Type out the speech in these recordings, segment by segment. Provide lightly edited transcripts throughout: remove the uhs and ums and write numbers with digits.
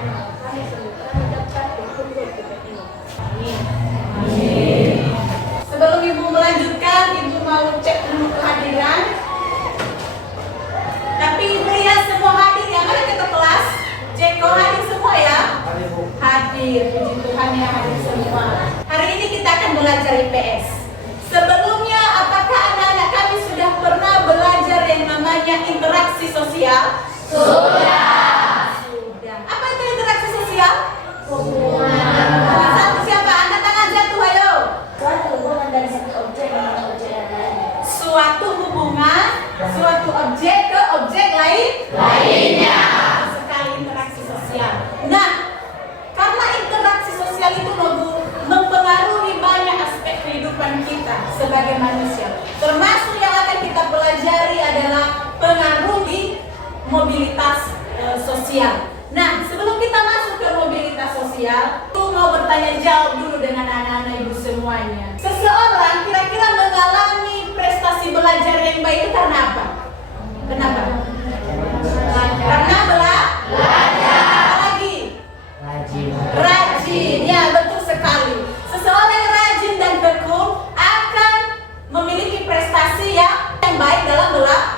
kami semua dapat berkumpul seperti ini. Amin. Amin. Sebelum Ibu melanjutkan, Ibu mau cek dulu kehadiran. Tapi Ibu lihat semua hadir ya, mari kita kelas. Jeko hadir semua ya? Hadir, puji Tuhan ya, hadir semua. Hari ini kita akan belajar IPS. Sebelumnya, apakah anak-anak kami sudah pernah belajar yang namanya interaksi sosial? Sudah. Apa itu interaksi sosial? Satu siapa? Angkat tangan jatuh, ayo. Suatu hubungan dari satu objek dengan objek yang lainnya. Suatu hubungan, suatu objek ke objek lainnya. Sekali interaksi sosial. Nah, karena interaksi sosial itu mempengaruhi banyak aspek kehidupan kita sebagai manusia. Termasuk yang akan kita pelajari adalah pengaruh di mobilitas sosial. Nah, sebelum kita masuk ke mobilitas sosial, aku mau bertanya jawab dulu dengan anak-anak Ibu semuanya. Seseorang kira-kira mengalami prestasi belajar yang baik itu karena apa? Kenapa? Karena belajar. Apa lagi? Rajin. Ya, betul sekali. Seseorang yang rajin dan tekun akan memiliki prestasi yang baik dalam belajar.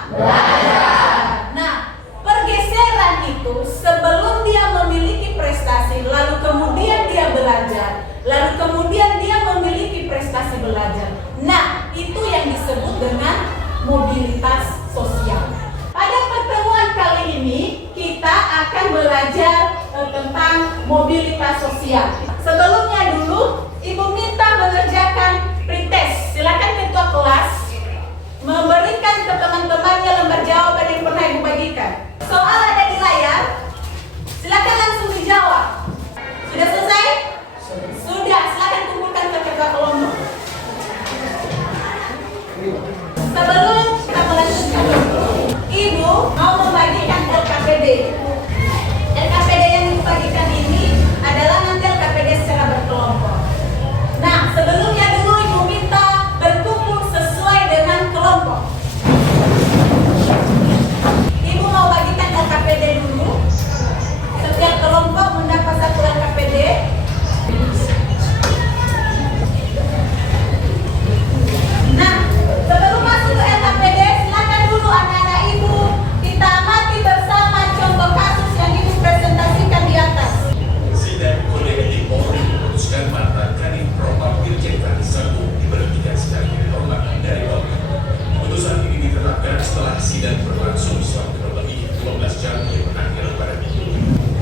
Nah, pergeseran itu sebelum dia memiliki prestasi, lalu kemudian dia belajar, lalu kemudian dia memiliki prestasi belajar. Nah, itu yang disebut dengan mobilitas sosial. Pada pertemuan kali ini kita akan belajar tentang mobilitas sosial. Sebelumnya dulu, Ibu minta mengerjakan pretest. Silakan ketua kelas memberikan ke teman-temannya lembar jawaban yang pernah Ibu bagikan. Soal ada di layar, silakan langsung dijawab. Sudah selesai? Sudah, silakan kumpulkan ke ketua kelompok. Sebelum kita melanjutkan, Ibu mau membagikan LKPD. LKPD yang Ibu bagikan ini adalah nanti LKPD secara berkelompok. Nah, sebelumnya dulu Ibu minta berkumpul sesuai dengan kelompok. Ibu mau bagikan LKPD dulu. Setiap kelompok mendapat satu LKPD. Nah, sebelum masuk ke LKPD, silakan dulu anak-anak Ibu kita amati bersama contoh kasus yang Ibu presentasikan di atas. Sidang Kode Etik Polri memutuskan mantan Kadif Propam Irjen Verdi Sambo diberhentikan secara kehormatan dari Polri. Putusan ini ditetapkan setelah sidang berlangsung selama kurang lebih 12 jam yang berakhir pada Minggu.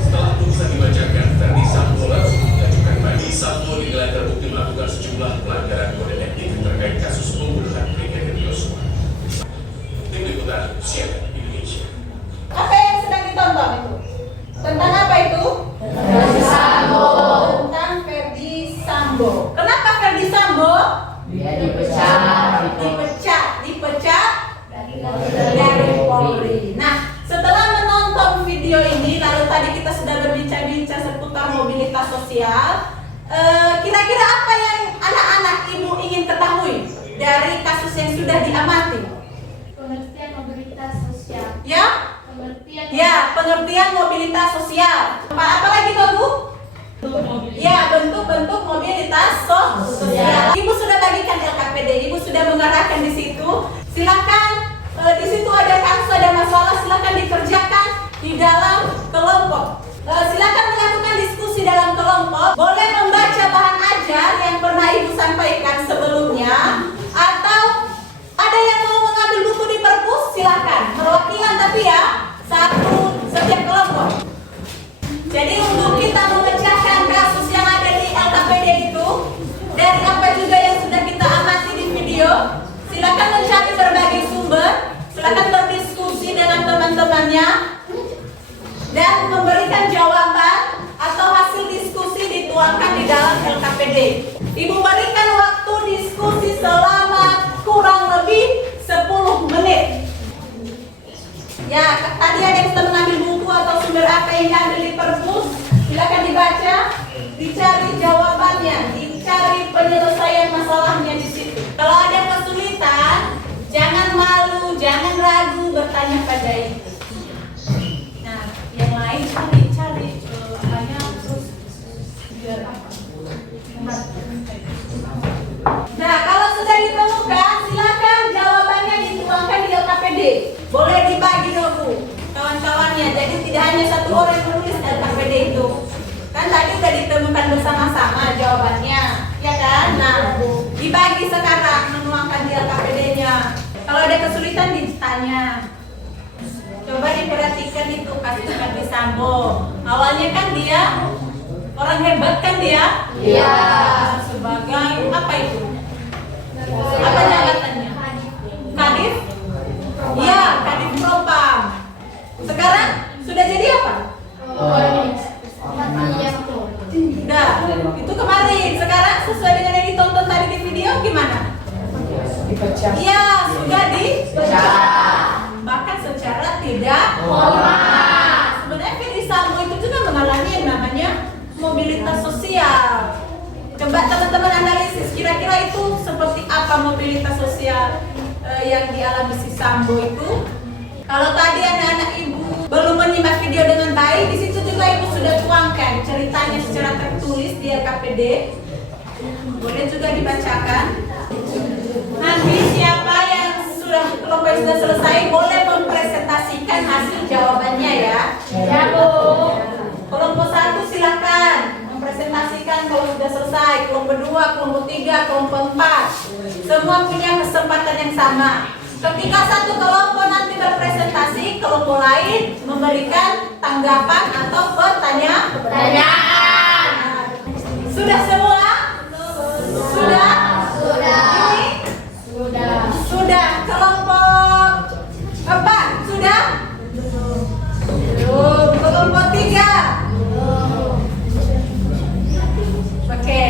Setelah putusan dibacakan, Verdi Sambo langsung mengajukan banding. Sambo dinilai terbukti melakukan sejumlah pelanggaran kode etik terkait kasus pembunuhan Brigadir Yosua. Tim Liputan CNN Indonesia. Apa yang sedang ditonton itu? Tentang apa itu? Verdi Sambo. Tentang Verdi Sambo. Kenapa Verdi Sambo? Dia dipecat. Dipecat dari Polri. Nah, setelah menonton video ini, lalu tadi kita sudah berbincang-bincang seputar mobilitas sosial. Kira-kira apa yang anak-anak Ibu ingin ketahui dari kasus yang sudah diamati? Pengertian mobilitas sosial. Ya? Pengertian mobilitas sosial. Apa lagi tuh, Bu? Ya, bentuk-bentuk mobilitas sosial. Ibu sudah bagikan LKPD, Ibu sudah mengarahkan di situ. Silakan, di situ ada kasus, ada masalah, silakan dikerjakan di dalam kelompok. Silakan melakukan diskusi dalam kelompok. Boleh membaca bahan ajar yang pernah Ibu sampaikan sebelumnya, atau ada yang mau mengambil buku di perpus, silakan. Perwakilan tapi ya, satu setiap kelompok. Jadi untuk kita memecahkan kasus yang ada di LKPD itu, dari apa juga yang sudah kita amati di video, silakan mencari berbagai sumber, silakan berdiskusi dengan teman-temannya, dan memberikan jawaban atau hasil diskusi dituangkan di dalam LKPD. Ibu berikan waktu diskusi selama kurang lebih 10 menit. Ya, tadi ada yang sudah mengambil buku atau sumber apa yang diambil di perpus, silakan dibaca, dicari jawabannya, dicari penyelesaian masalahnya di situ. Kalau ada kesulitan, jangan malu, jangan ragu bertanya pada Ibu. Nah, yang lain dicari Tidak hanya satu orang yang menulis LKPD itu. Kan tadi udah ditemukan bersama-sama jawabannya, ya kan? Nah, dibagi sekarang menuangkan di LKPD-nya. Kalau ada kesulitan ditanya. Coba diperhatikan itu kasus Ferdi Sambo. Awalnya kan dia orang hebat kan dia? Iya. Sebagai apa itu? Apa jabatannya? Kadif? Iya, Kadif Propam. Sekarang sudah jadi apa? Udah, itu kemarin. Sekarang sesuai dengan yang ditonton tadi di video gimana? Iya, sudah dipecat. Bahkan secara tidak hormat. Sebenarnya Ferdi Sambo itu juga mengalami yang namanya mobilitas sosial. Coba teman-teman analisis kira-kira itu seperti apa mobilitas sosial yang dialami si Sambo itu. Kalau tadi anak-anak ibu belum menyimak video dengan baik, di situ juga ibu sudah tuangkan ceritanya secara tertulis di LKPD. Boleh juga dibacakan. Nanti siapa yang kelompok sudah selesai boleh mempresentasikan hasil jawabannya ya. Ya, Bu. Kelompok 1 silakan mempresentasikan kalau sudah selesai. Kelompok 2, kelompok 3, kelompok 4. Semua punya kesempatan yang sama. Ketika satu kelompok nanti berpresentasi, kelompok lain memberikan tanggapan atau pertanyaan. Sudah semua? Sudah? Ini? Sudah. Kelompok 4 sudah? Belum. Kelompok 3? Oke.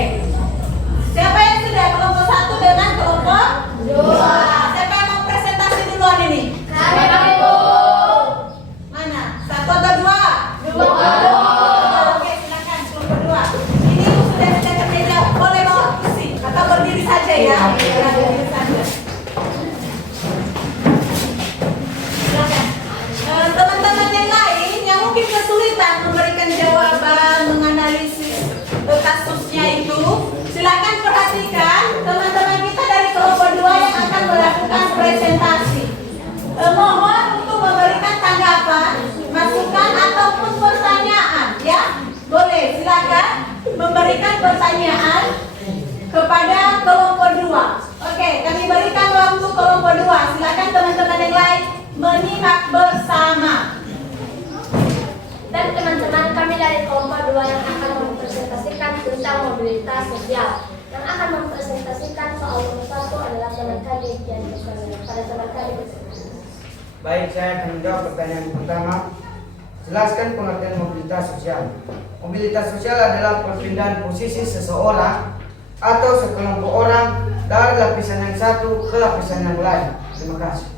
Siapa yang sudah? Kelompok 1 dengan kelompok 2. Siapa yang mau presentasi duluan ini? Mana? 1 atau 2? 2. Oke, silakan kelompok 2. Ini ibu sudah ada ke meja, boleh bawa kursi atau berdiri saja ya. Berdiri saja. Silakan. Teman-teman yang lain yang mungkin kesulitan memberikan jawaban, menganalisis kasusnya itu, silakan perhatikan teman-teman kita dari kelompok 2 yang akan melakukan presentasi. Mohon untuk memberikan tanggapan, masukan ataupun pertanyaan, ya. Boleh, silakan memberikan pertanyaan kepada kelompok 2. Oke, kami berikan waktu kelompok 2. Silakan teman-teman yang lain menyimak bersama. Dan teman-teman kami dari kelompok 2 yang akan mempresentasikan tentang mobilitas sosial. Yang akan mempresentasikan soal nomor 1 adalah teman kami yang pada teman kami. Baik, saya akan menjawab pertanyaan pertama. Jelaskan pengertian mobilitas sosial. Mobilitas sosial adalah perpindahan posisi seseorang atau sekelompok orang dari lapisan yang satu ke lapisan yang lain. Terima kasih.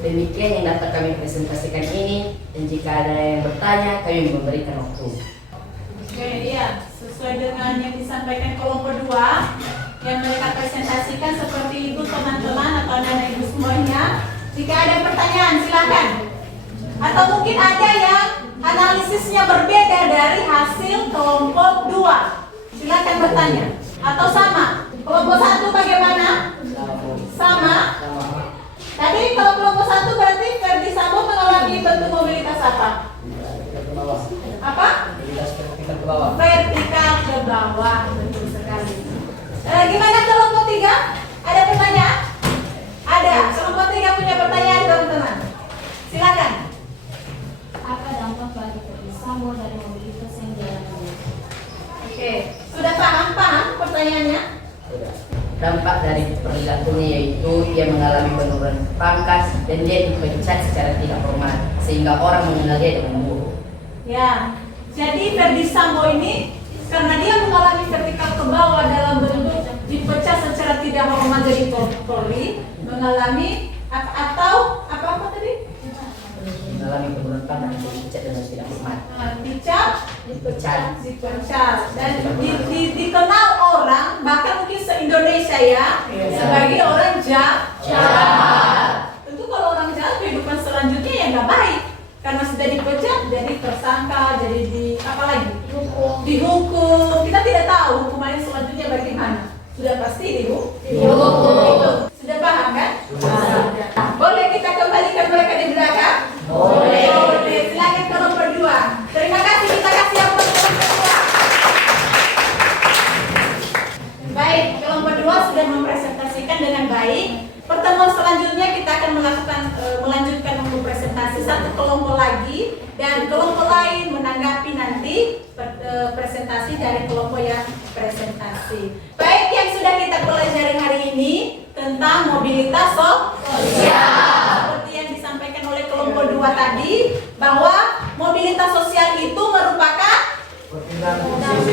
Demikian yang dapat kami presentasikan ini, dan jika ada yang bertanya, kami memberikan waktu. Oke, iya, sesuai dengan yang disampaikan kelompok 2 yang mereka presentasikan seperti itu teman-teman atau anak-anak ibu semuanya. Jika ada pertanyaan silakan. Atau mungkin ada yang analisisnya berbeda dari hasil kelompok 2. Silakan bertanya. Atau sama? Kelompok 1 bagaimana? Sama? Tadi kalau kelompok 1 berarti Ferdi Sambo mengalami bentuk mobilitas apa? Apa? Vertikal ke bawah, betul sekali. Gimana kelompok 3? Ada pertanyaan? Ada. Kelompok 3 punya pertanyaan teman-teman. Silakan. Apa dampak bagi Ferdi Sambo dari mobilitas yang dialami? Oke, sudah paham pertanyaannya? Dampak dari perilakunya yaitu ia mengalami penurunan pangkat dan dia dipecat secara tidak hormat sehingga orang mengenal dia dengan buruk. Ya, jadi Ferdi Sambo ini karena dia mengalami vertikal ke bawah dalam bentuk dipecat secara tidak hormat dari Polri, mengalami atau apa tadi? Mengalami penurunan pangkat dan dipecat dengan tidak hormat. Dipecat dan dikenal orang bahkan mungkin se-Indonesia ya sebagai orang jahat. Tentu kalau orang jahat kehidupan selanjutnya ya nggak baik karena sudah dipecat jadi tersangka, jadi dihukum. Kita tidak tahu hukumannya selanjutnya bagaimana. Sudah pasti dihukum. Sudah paham kan? Boleh kita kembalikan mereka di belakang? Boleh. dan kelompok lain menanggapi nanti presentasi dari kelompok yang presentasi. Baik, yang sudah kita pelajari hari ini tentang mobilitas sosial. Seperti yang disampaikan oleh kelompok 2 tadi, bahwa mobilitas sosial itu merupakan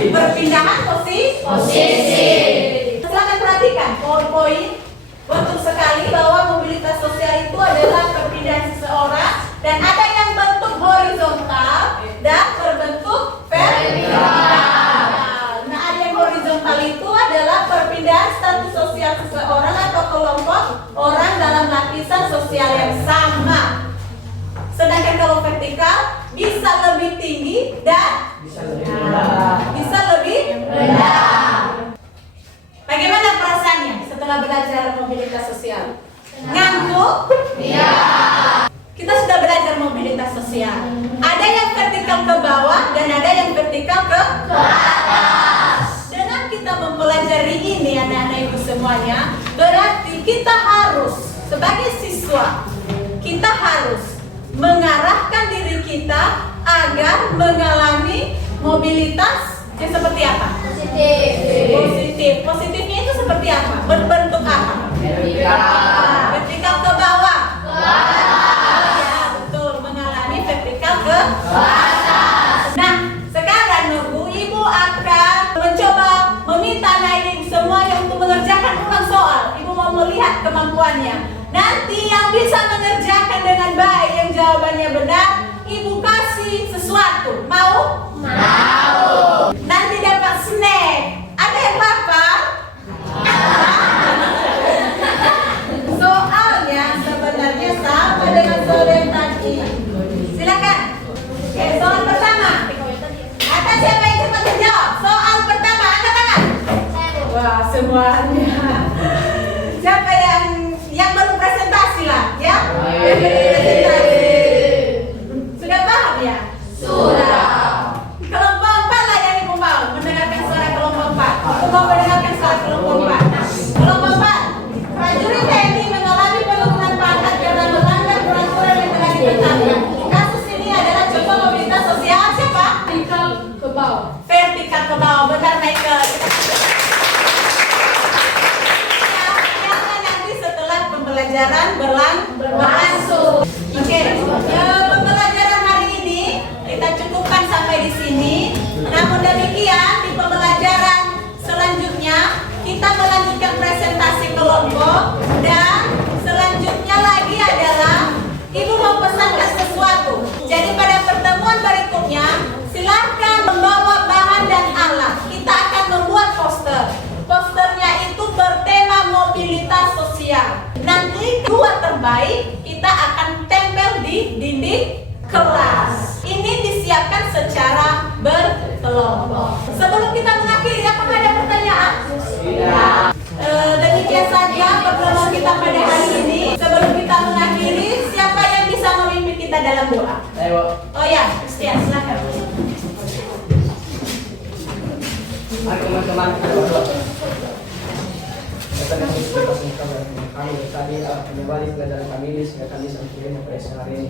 perpindahan posisi. Silakan perhatikan PowerPoint. Betul sekali bahwa mobilitas sosial itu adalah perpindahan seseorang dan ada yang bentuk horizontal dan berbentuk vertikal. Nah, ada yang horizontal itu adalah perpindahan status sosial seseorang atau kelompok orang dalam lapisan sosial yang sama. Sedangkan kalau vertikal bisa lebih tinggi dan bisa lebih rendah. Bagaimana perasaannya setelah belajar mobilitas sosial? Ngantuk? Iya. Kita sudah belajar mobilitas sosial. Ada yang vertikal ke bawah dan ada yang vertikal ke atas. Dengan kita mempelajari ini anak-anak ibu semuanya, berarti kita harus sebagai siswa, kita harus mengarahkan diri kita agar mengalami mobilitas yang seperti apa? Positif. Positifnya itu seperti apa? Berbentuk apa? Vertikal ke bawah. Ya, betul. Mengalami vertikal ke atas. Nah, sekarang Nurbu, ibu akan mencoba meminta anak ibu semuanya untuk mengerjakan ulang soal. Ibu mau melihat kemampuannya. Nanti yang bisa mengerjakan dengan baik, yang jawabannya benar, ibu kasih sesuatu. Mau? Mau. Nanti dapat snack. Ada yang lapar? Soalnya sebenarnya sama dengan soal yang tadi. Silakan. Oke, soal pertama. Ada siapa yang cepat menjawab? Soal pertama, angkat tangan. Wah, semuanya. Siapa yang baru presentasi lah, ya? Presentasi. Sudah paham ya? Sudah. Kelompok 4 lah yang ibu mau mendengarkan suara kelompok 4. Ibu mau mendengarkan suara kelompok 4. Kelompok 4. Prajurit TNI mengalami penurunan pangkat karena melanggar peraturan yang telah ditetapkan. Kasus ini adalah contoh mobilitas sosial siapa? Vertikal ke bawah. Vertikal ke bawah. Benar, Michael. Pembelajaran berlangsung. Oke, pembelajaran hari ini kita cukupkan sampai di sini. Namun demikian di pembelajaran selanjutnya kita melanjutkan presentasi kelompok dan selanjutnya lagi adalah ibu mau pesankan sesuatu. Jadi pada pertemuan berikutnya silahkan membawa bahan dan alat. Kita akan membuat poster. Posternya itu bertema mobilitas sosial. Nanti 2 terbaik kita akan tempel di dinding kelas. Ini disiapkan secara berkelompok. Sebelum kita mengakhiri, apakah ada pertanyaan? Tidak. Demikian saja pertemuan kita pada hari ini. Sebelum kita mengakhiri, siapa yang bisa memimpin kita dalam doa? Ayo. Oh ya, Christian, silakan. Mari teman-teman kita berdoa. Kami tadi kembali pelajaran kami ini sehingga kami sampai pada siang hari ini.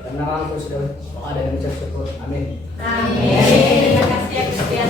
Dan nama Engkau sudah ada dan ucap syukur. Amin. Amin. Terima kasih ya Christian.